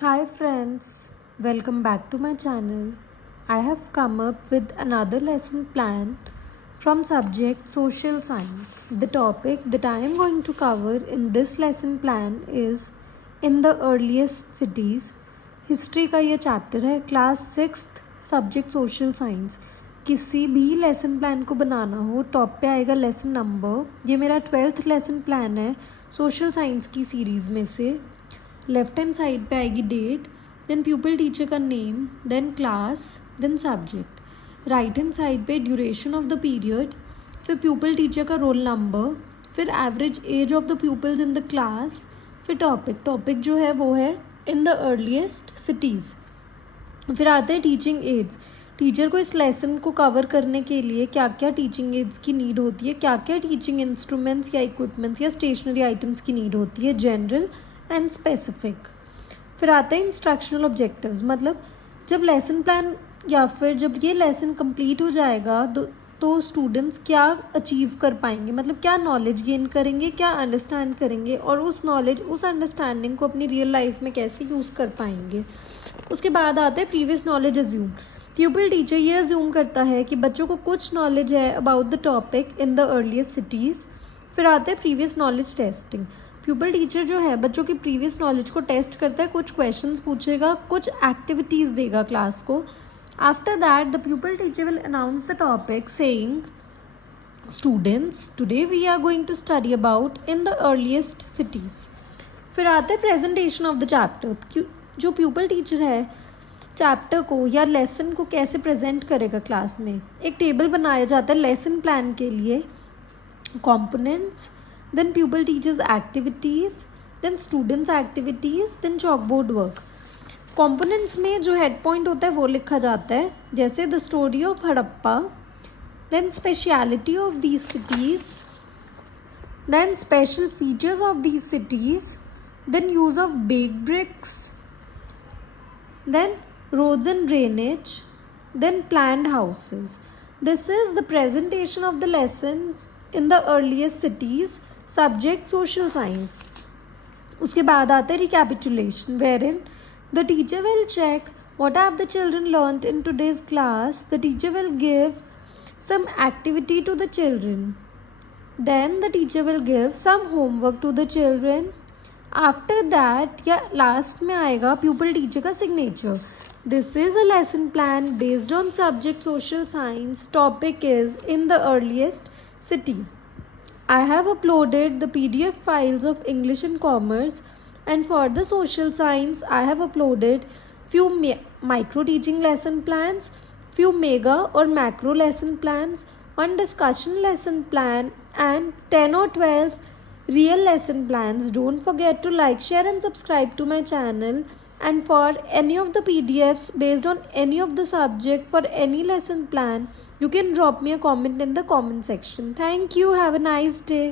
Hi friends, welcome back to my channel. I have come up with another lesson plan from subject social science. The topic that I am going to cover in this lesson plan is in the earliest cities. History का ये chapter है class 6th subject social science. किसी भी lesson plan को बनाना हो top पे आएगा lesson number. ये मेरा 12th लेसन प्लान है सोशल साइंस की सीरीज़ में से. लेफ्ट हैंड साइड पे आएगी डेट, देन प्यूपिल टीचर का name, then class, then subject. Right hand side पे ड्यूरेशन ऑफ द पीरियड, फिर प्यूपिल टीचर का रोल नंबर, फिर average age of the pupils in the class, फिर topic जो है वो है इन द अर्लीस्ट सिटीज़. फिर आते हैं टीचिंग एड्स. टीचर को इस लेसन को कवर करने के लिए क्या क्या टीचिंग एड्स की नीड होती है, क्या क्या टीचिंग इंस्ट्रूमेंट्स या इक्विपमेंट्स या स्टेशनरी आइटम्स की नीड होती है, जनरल एंड स्पेसिफिक. फिर आते हैं इंस्ट्रक्शनल ऑब्जेक्टिव्स. मतलब जब लेसन प्लान या फिर जब ये लेसन कंप्लीट हो जाएगा तो स्टूडेंट्स क्या अचीव कर पाएंगे, मतलब क्या नॉलेज गेन करेंगे, क्या अंडरस्टैंड करेंगे और उस नॉलेज उस अंडरस्टैंडिंग को अपनी रियल लाइफ में कैसे यूज़ कर पाएंगे. उसके बाद आते हैं प्रीवियस नॉलेज अज्यूम. प्यूपिल टीचर ये अज्यूम करता है कि बच्चों को कुछ नॉलेज है about the topic in the earliest cities. फिर आते हैं प्रीवियस नॉलेज टेस्टिंग. प्यूपिल टीचर जो है बच्चों की प्रीवियस नॉलेज को टेस्ट करता है, कुछ क्वेश्चंस पूछेगा, कुछ एक्टिविटीज़ देगा क्लास को. After that the pupil teacher will announce the topic saying students today we are going to study about in the earliest cities. फिर आते हैं प्रेजेंटेशन ऑफ द चैप्टर. जो प्यूपिल टीचर है चैप्टर को या लेसन को कैसे प्रेजेंट करेगा क्लास में. एक टेबल बनाया जाता है लेसन प्लान के लिए. Components, then pupil teaches activities, then students activities, then chalkboard work. components में जो head point होता है वो लिखा जाता है, जैसे the story of Harappa, then speciality of these cities, then special features of these cities, then use of baked bricks, then roads and drainage, then planned houses. This is the presentation of the lesson in the earliest cities subject social science. उसके बाद आता है recapitulation where in the teacher will check what have the children learned in today's class. The teacher will give some activity to the children, then the teacher will give some homework to the children. After that या last में आएगा pupil teacher का signature. This is a lesson plan based on subject social science. Topic is in the earliest cities. I have uploaded the PDF files of English and Commerce, and for the social science I have uploaded few micro teaching lesson plans, few mega or macro lesson plans, one discussion lesson plan and 10 or 12 real lesson plans. Don't forget to like, share and subscribe to my channel. And for any of the PDFs based on any of the subject for any lesson plan, you can drop me a comment in the comment section. Thank you. Have a nice day.